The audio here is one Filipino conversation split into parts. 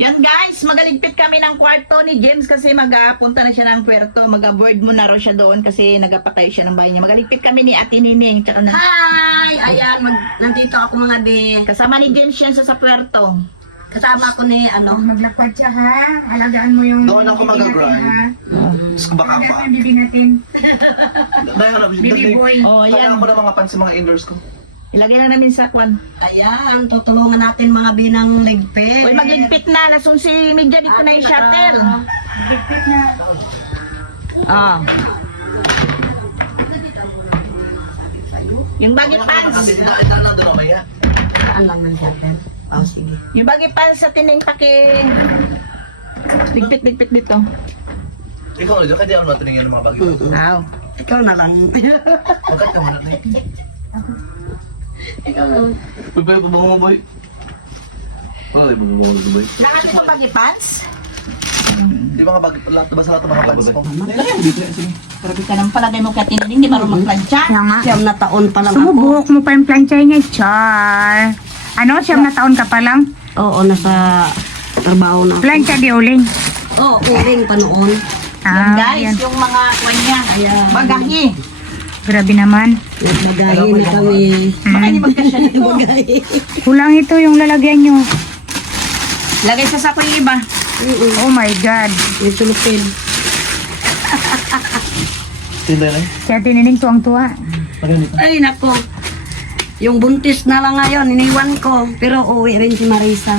Yan guys, magaligpit kami ng kwarto ni James kasi magapunta na siya ng puerto. Mag-aboard mo na raw siya doon kasi nagapatay siya ng bahay niya. Magaligpit kami ni Ate Nining. Tsaka na, Hi! Ayan, nandito ako mga be. kasama ni James yan sa puerto. Kasama ko ni ano. Maglakad siya ha. Alagaan mo yung Doon ako mag-grind. Baka Alagaan pa. mo yung bibi natin. Dahil ano, Baby boy. Oh, kailangan yan. ko ng mga pants yung mga indoors ko. Ilagay na namin sa kwan. Ayan, tutulungan natin mga binang ligpit. Uy, magligpit na. Lasong si Midya dito na yung shuttle. Bigpit na. Ah. Yung baggy pants. Nandun ako kaya. Saan lang ng shuttle? Oh, sige. Yung baggy pants sa tining paki. Ligpit dito. Ikaw ulit, kaya ako natinigyan ng mga bagay. Aw. Ikaw na lang. Magkat ka muna na Ikaw na lang. Uy, pwede pa mo boy? Ano di ba mo boy? Lahat ito baggy pants. Di ba nga bagay, basta lahat ng mga pants ko. Nilagay mo dito yan, sige. Grabe ka ng palagay mo kaya tiniling, di marunong magplansya. Kaya nga. Siyam na taon pa lang ako. Sumubok mo pa yung planchay niya, Char. Ano, 9 na taon ka pa lang? Oo, nasa trabaho na ako. Plancha di uling. Oo, uling pa noon. Yan guys, yan. yung mga kwan niya. Ayan. Bagahi. Grabe naman. Nagbagayin na kami. Baka hindi magkasya dito. Kulang ito yung lalagyan nyo. Lagay sa sako yung iba. Oh my God. Yung tulupin. Tinday na yun. Kaya tiniling tuwang-tuwa. Lagay dito. Ay, nako. Yung buntis na lang ngayon, iniwan ko. Pero uwi rin si Marisa.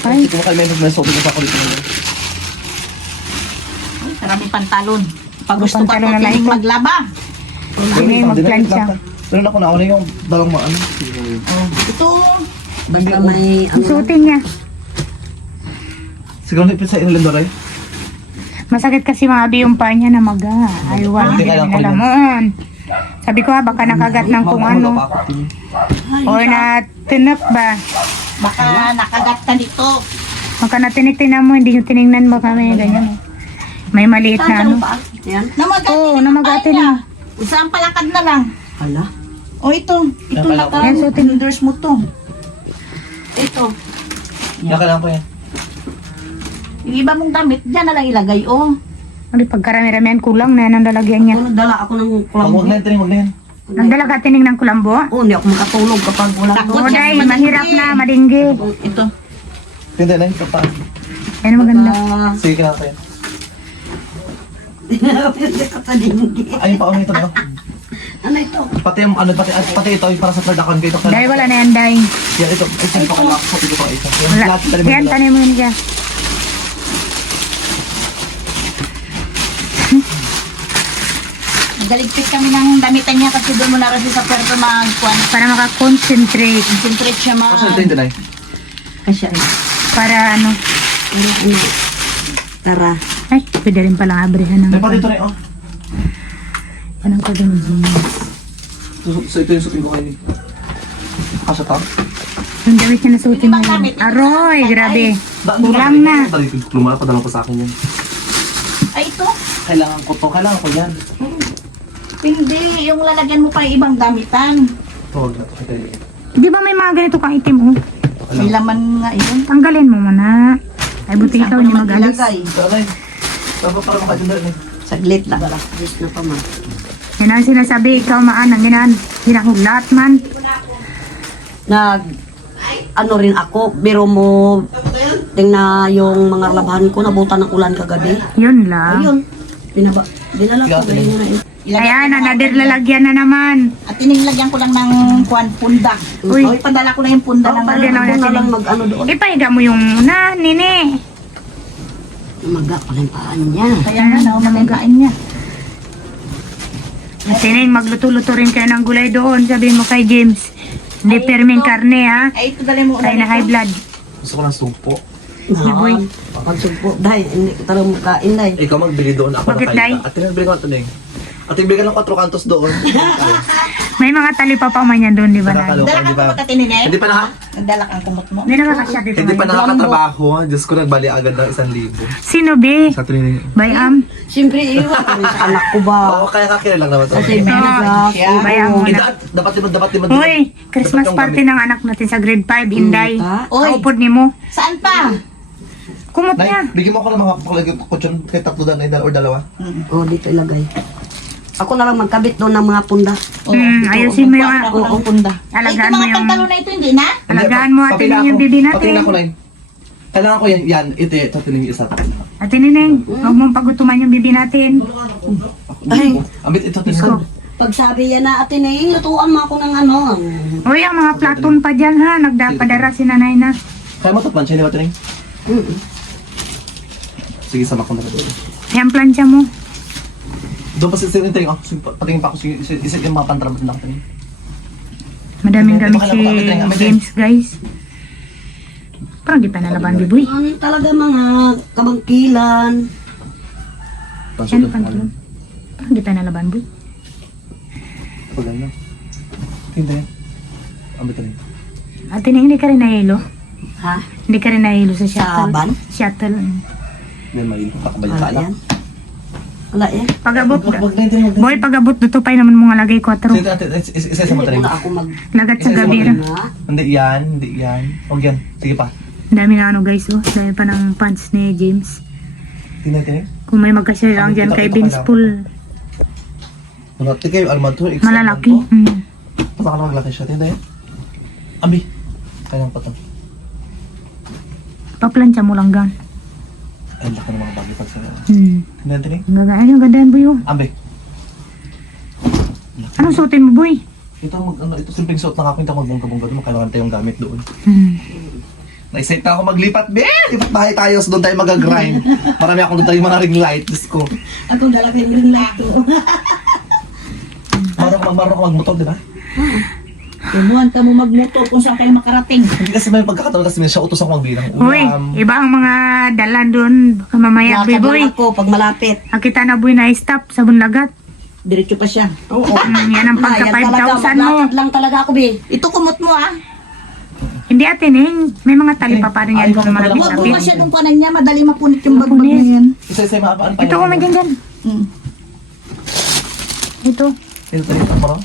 Ay. Sige mo kayo may sobrang sa ako dito ngayon. Maraming pantalon. Pag gusto pa Pantalon ito, na lang tining ito. maglaba. Hindi magplansya. Pero naku, nauna yung dalawang maano. Ito. Basta may ano. Suotin niya. Siguro nipit sa inalendoray. Masakit kasi mga abi yung paa niya na maga. Aywan, Hindi hindi kailangan na ko alamon. Sabi ko baka nakagat ng kung ano. Or na tinap ba. Baka nakagat ka dito. Baka natinik-tinan mo, hindi nyo tinignan mo kami. Ganyan. May maliit na ano. Yan. Namagatin Oo, yung namagatin paa niya. na. Isang palakad na lang. Hala. O ito. Ito Yan, naka. Yan, suotin. Endorse mo to. Ito. Kailangan ko yan. Yung iba mong damit, dyan na lang ilagay. Oh. Ano, pagkarami-ramihan kulang na nang lalagyan niya. Ako nagdala ako ng Huwag kulambo. na yan, huwag na yan. Nagdala ka tining ng kulambo? Oo, hindi ako makatulog kapag wala Takot. ko. Oo, dahil mahirap na, madinggi. Ito. Tinday na yun, ito pa. Yan ang maganda. Sige, kailangan ko yan. Hindi ka padinggi. Ayun pa, ito na. Ano ito? Pati yung ano, pati ito, yung para sa third account ko, ito. Dahil wala na yan, Day. Yan, ito pa kailangan ko, ito pa ito. Yan, Wala. lahat talaga Yan, nila. tanim mo yun siya. Galigpit kami ng damitan niya kasi doon mo na rin sa puerto magkuhan. Para makakonsentrate. Concentrate siya Kasi ito yung dinay. Kasya eh. Para ano. Ano? Tara. Ay, pwede rin palang abrihan ng Ay, pati ito na yun, oh. Yan ang kaganyan. So, ito yung sutin ko kayo. Kasya ta? Yung damit niya nasutin mo yun. Aroy, grabe. Kulang na. Lumala pa dalawa pa sa akin yun. Ay, ito. Kailangan ko to, kailangan ko yan. Hindi. Yung lalagyan mo pa yung ibang damitan. Huwag na, okay. Di ba may mga ganito kang itim, oh? May laman nga yun. Tanggalin mo muna. Ay, buti ikaw niya mag-alis. ilagay? Ito na yun. Dapat para makaganda rin eh. Saglit lang. Yes na pa man. Yan ang sinasabi, ikaw maanang ginan. Hinahulat man. Nag ano rin ako, biro mo tingnan yung mga labahan ko, nabutan ng ulan kagabi. Yun lang. Ayun, dinala ko. Sige, Ganyan na yun. Ayan, anadir lalagyan na naman. At tinilagyan ko lang ng kuhan, punda. Uy. O, ipadala ko na yung punda ng Lagyan Ako natin. na lang mag-ano doon. Ipahiga mo yung muna, nini. Maga pa lang paan niya. Kaya nga, namagain niya. At tining, magluto-luto rin kayo ng gulay doon. Sabihin mo kay James. Hindi perming karne, ha? Ay, ito dali mo Kaya na high blood. Gusto ko ng sumpo. boy. Pagsugpo, dahil hindi ko talagang makain dahil. Ikaw magbili doon, ako Bakit, nakain Day? ka. At tinabili ko ito na yun. At tinabili ka ng 4 kantos doon. May mga talipapaw man yan doon, di ba, Nay? Nakakaloka, Dala hindi kang pa. kumot natin ni Hindi pa Nagdala kang kumot mo. Hindi nakakasya dito. Hindi pa Nay. nakakatrabaho. Diyos ko, nagbali agad ng 1,000. Sino, be? Sa tuloy Bayam? Siyempre, iwan ko rin sa anak ko ba? Oo, kaya kakilala lang naman. Kasi Ito, binagak. bayam mo Eh, na. dapat naman. Uy, Christmas party ng anak natin sa grade 5, Inday. ha? Uy. Kaupod ni mo. Saan pa? Kumot Nay, niya. bigyan mo ako ng mga pakalagay ko kutsyon kay tatlo dan or dalawa. Oh, dito ilagay. Ako na lang magkabit doon ng mga punda. Ayusin mo yung, Ako ng punda. alagaan Ito mo mga yung, pantalo na ito, hindi na? alagaan mo atin yung bibi natin. Patingin ako, Nay. Kailangan ko yan. Ito tinig isa. Ate Nineng, huwag mong pagutuman yung bibi natin. Ay, Ambit, ito tinig Isko. pag sabi yan na atin eh, lutuan mo ako ng ano. Uy, ang mga platon pa dyan ha. Nagdapadara si nanay na. Kaya mo ito, plancha, di ba tinig? Sige, sama ko na ito. Ayan plancha mo. Doon pa si tinig, patingin pa ako, isip yung mga pantrabat na tinig. Madaming Hindi gamit pa si kailangan makakita yung James, guys. Parang di pa nalaban, biboy. Ano talaga mga kabangkilan. Yan, pantalon. Parang di pa nalaban, boy. Pagay na. Tingnan yan. Ambit tinig. Ate Nineng, hindi ka rin nahilo. Ha? Hindi ka rin nahilo sa shuttle. Ban? Shuttle. Yan, may kakabay Wala sa alam. yan. Wala yan. Pag-abot, Wag na yun, boy, pag-abot dito pa naman mga lagay 4. Isa mo Hindi tinig. na ako mag... Lagat sa Isa-isa gabi mo ra. Ha? Hindi yan. Huwag yan. Sige pa. Ang dami na ano guys, oh. Dahil pa ng pants ni James. Tingnan tinig. Kung may magkashare lang dyan kay Vince Pool, Wala, tingnan yung almad to. malalaki. Baka na maglaki siya. Tingnan yan. Ambi. Kanyang patang. Paplansya mo lang gan. Ay, laki ng mga bagay pag sa'yo. Tingnan tinig. Ang gagaan yung gandaan boy, oh. Ambi. Anong suotin mo boy? Ito simpleng suot na ako. Ito magbongga-bongga doon. Kailangan tayong gamit doon. Hmm. Naisip na ako maglipat. Lipat bahay tayo. So doon tayo mag-grind. Marami akong doon tayo mga ring light. Diyos ko. Ako dala kayo rin na ito. Marunong ako magmotor, di ba? Tumuhan ka mo magmotor kung saan kayo makarating. Hindi kasi may pagkakataon kasi siya utos ako magbilang. Uy, iba ang mga dalan doon. Baka mamaya boy Lakad boy. lang ako pag malapit. Nakita na boy na stop sa bunlagat. Diretso pa siya. Oo. Yan ang pagka 5,000 mo. Lakad lang talaga ako, be. Ito kumot mo ah. Hindi Ate Ning, may mga tali pa pa rin yan kung Huwag mo malapit-lapit. kasi nung kanan niya, madali mapunit yung bagbag Mapunit. niya yan. Isa-isa yung maapaan pa Ito ko may ganyan. Mm. Ito. Ito tayo ito parang.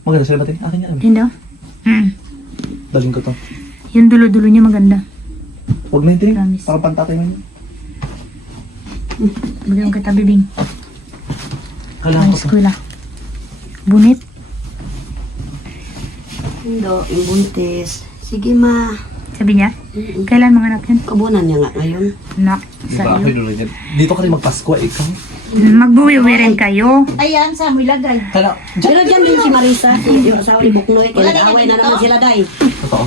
Maganda sila ba tayo? Akin yan. Yun daw. Daling ko to. Yung dulo-dulo niya maganda. Huwag na yun. Promise. Parang pantatay mo yun. Bigyan kita bibing. Kailangan Ang ko to. eskwela. Bunit. Hindi, yung buntis. Sige, ma. Sabi niya, kailan mga anak yan? Kabunan niya nga ngayon. Anak, Diba? sa Ako iyo. yun ulit. Dito ka rin magpasko eh. Ikaw. Magbuwi-uwi rin kayo. Ayan, sa mo ilagay. Kaya, Pero dyan din si Marisa, yung asawa ni Buknoy. Wala Kaya na away na dito? naman sila, day. totoo.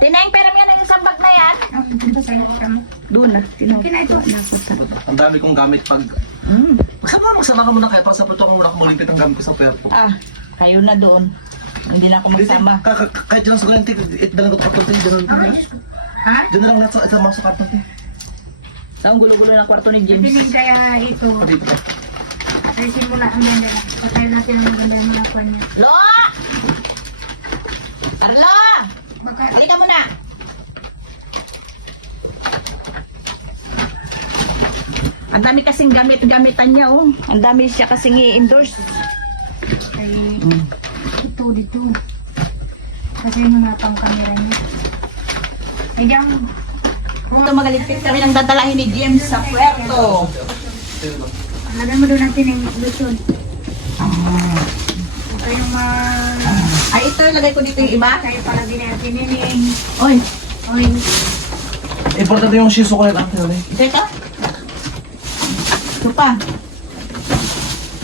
Tineng, pero yan ang isang bag na yan. Dito sa iyo mo. Doon na. Kina ito. Ang dami kong gamit pag... Magsama ka muna kayo. Para sa puto ako muna kumulipit ang gamit ko sa perpo. Ah, kayo na doon. Hindi na ako magsama. Kahit dyan lang sa kulantik, dalang ko ito karton tayo. Dyan lang. Ha? Dyan na lang lahat sa mga sa karton tayo. Sa ang gulo-gulo ng kwarto ni James. Bibing kaya ito. Dito ka. Ayusin mo na ang ganda. Patay natin ang maganda ng mga kwan niya. Lo! Arlo! Halika muna. Ang dami kasing gamit-gamitan niya, oh. Ang dami siya kasing i-endorse. Ay, dito. Kasi yung mga pang-camera niya. Ay, diyan. Ito magaligpit kami ng dadalahin ni James sa puerto. Lagyan mo doon natin yung lotion. Huwag kayong Ay, ito, lagay ko dito yung iba. Kayo pala din natin nining. Oy, Oy, Importante yung shiso ko yan. teka. Ito pa.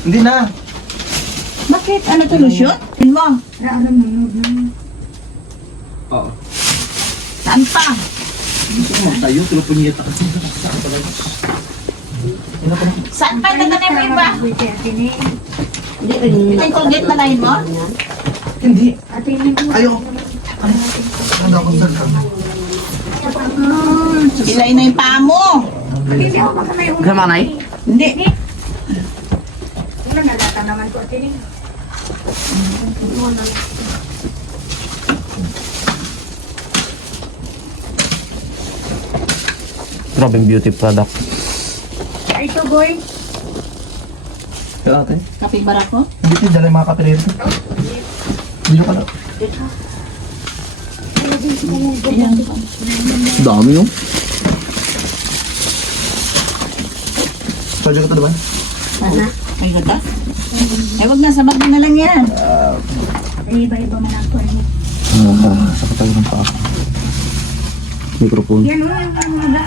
Hindi na. Bakit? Ano to, lotion? Yun mo. alam mo. Oo. Saan pa? Gusto ko magtayo. Pero punyeta kasi. Saan pa lang? Ano pa lang? Saan pa? Tatanay mo iba. Hindi rin. Ito yung Colgate na lahin mo? Hindi. Atinin mo. Ayoko. Ano ako sa kama? Ilay na yung paa mo. Hindi ako baka may Gramanay? Hindi. Wala na data naman ko tini. Grabe beauty product. Ay, ito boy. Kaya ate, Kapibara ko. hindi ko dala yung mga kapilero. Hindi ka na. Dami yung. Pwede ka ito diba? Ay, gata. Ay, wag na, sabag mo na lang yan. Ay, iba-iba man ako. Sa patay ng paa. Microphone. Yan o, yung mga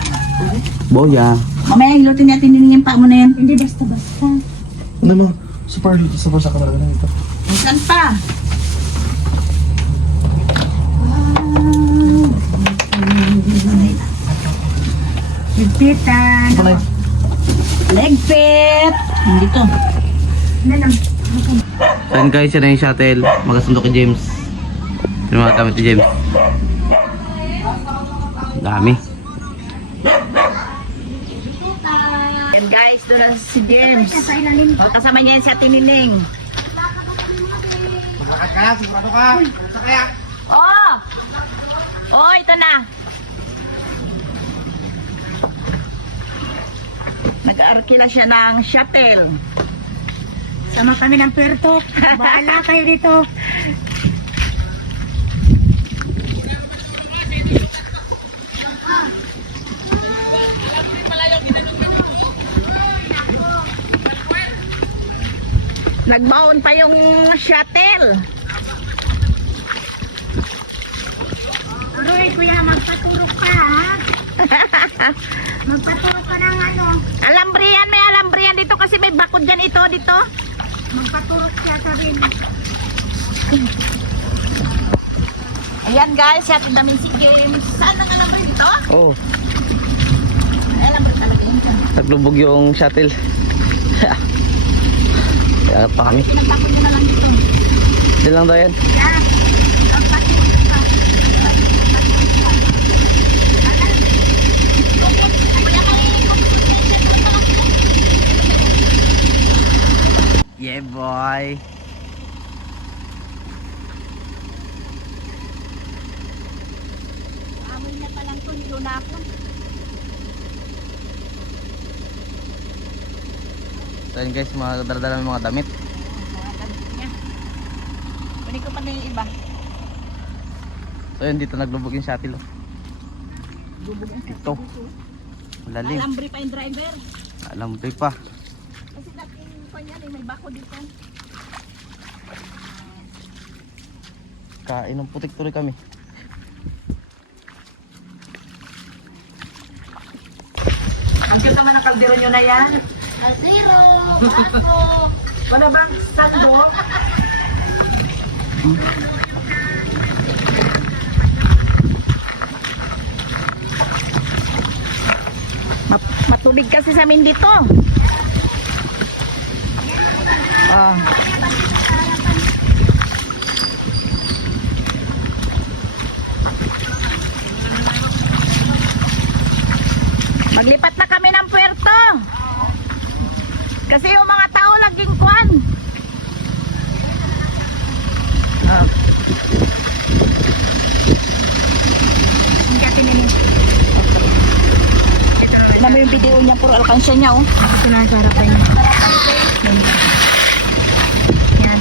Boya. Mamaya hilutin natin din yung paa mo na yan. Hindi basta-basta. Ano mo? Super sa camera na ito. Saan pa? Higpitan. Ano yun? Leg fit. Dito. Saan guys, yan na yung shuttle. Magkasundo kay James. Yung mga gamit ni James. Dami. Yan guys, doon na si James. O, kasama niya yan si Ate Nining. Oh! Oh, ito na. Nag-arkila siya ng shuttle. Sama kami ng Puerto. Bahala kayo dito. Nagbaon pa yung shuttle. Aroy, kuya, magpaturok ka, ha? Magpaturok ka ng ano. Alambrian, may alambrian dito kasi may bakod dyan ito, dito. Magpaturok siya sa rin. Ayan guys, si Ate namin si James. Saan ang alambrian dito? Oh, Ay, alambrian talaga yun. naglubog yung shuttle. Kaya pa kami. Pinagtakot ko na lang dito. Diyan lang daw yan. Yan. Yeah boy. Amoy na pa lang to, nilo na ako. So yun guys, mga daradala ng mga damit. Mga damit niya. Kunin ko pa na yung iba. So yun, dito naglubog yung shuttle. Oh. Bubog ang Ito. Malalim. alambri pa yung driver. Alam ko pa. Kasi natin pa niya, may bakod dito. Kain ng putik tuloy kami. Ang cute naman ang kaldero nyo na yan. Zero. Ako. Wala bang sandok? Matubig kasi sa amin dito. Ah. Maglipat na kami ng puerto. Kasi yung mga tao laging kwan. Ah. Ang gati nila. Tignan mo yung video niya, puro alkansya niya, oh. Ito na ang sarap niya. Yan.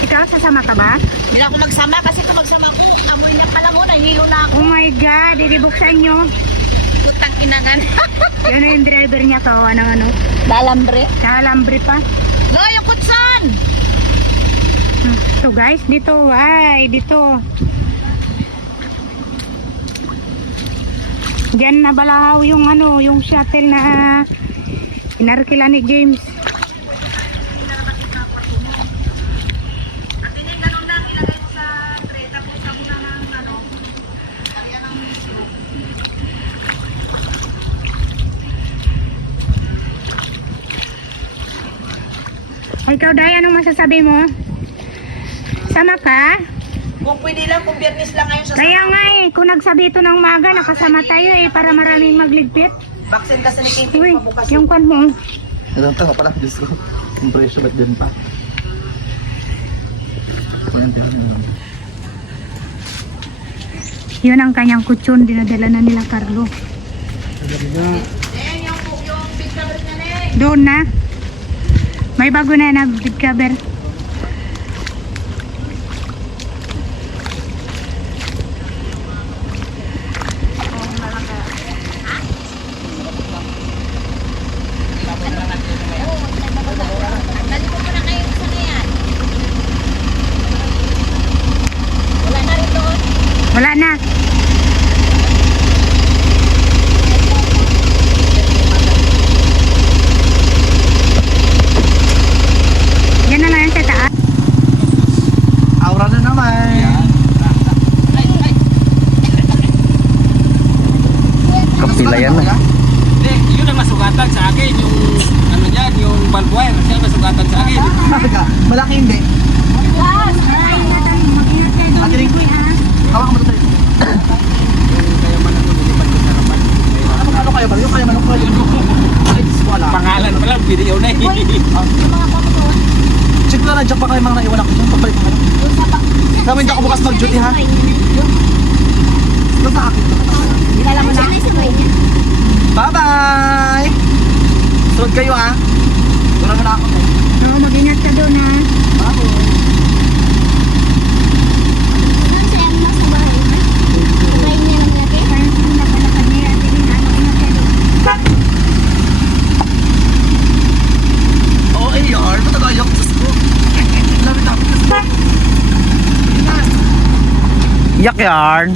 Ikaw, sasama ka ba? Hindi na ako magsama kasi kung magsama ako, amoy niya pala mo, nahihilo na ako. Oh my God, bubuksan nyo. Putang inangan. Yun na yung driver niya, kawawa ng ano. Lalambre. Nakalambre pa. No, yung kutsan! So guys, dito, ay, dito. Diyan nabalahaw yung ano, yung shuttle na inarkila ni James. Ay, ikaw, Day, anong masasabi mo? Sama ka? Kung pwede lang, kung biyernes lang ngayon sa Kaya nga eh, kung nagsabi ito ng maga, nakasama tayo eh, para maraming magligpit. vaccine kasi ni Kim Uy, yung kwan mo. Ito pala, Diyos ko. Yung presyo ba't din pa? Yun ang kanyang kutsyon, dinadala na nila Carlo. Doon na. May bago na bed cover. Wala na. Yan na lang yan sa taas. Aura na naman. Kapila yan na. Hindi, yun ang masugatan sa akin, yung ano niyan, yung bulb wire, siya ang masugatan sa akin. Malaki hindi. Ate Ring, hawak mo tayo. Kaya man ako nilipat ko sa harapan. Ano kayo ba? Yung kaya manok ko. Ay, wala. Pangalan pa lang, video na eh. Check na nandiyan pa kayo mga naiwan ako dyan. Pagbalik ko lang. Kami hindi ako bukas mag-duty ha. Doon sa akin. Bye-bye! Sunod kayo ha. Doon na ako. So, mag-ingat ka doon ha. Oo, AR. Matagayak. Diyos ko. Lamit ako. Yak yarn.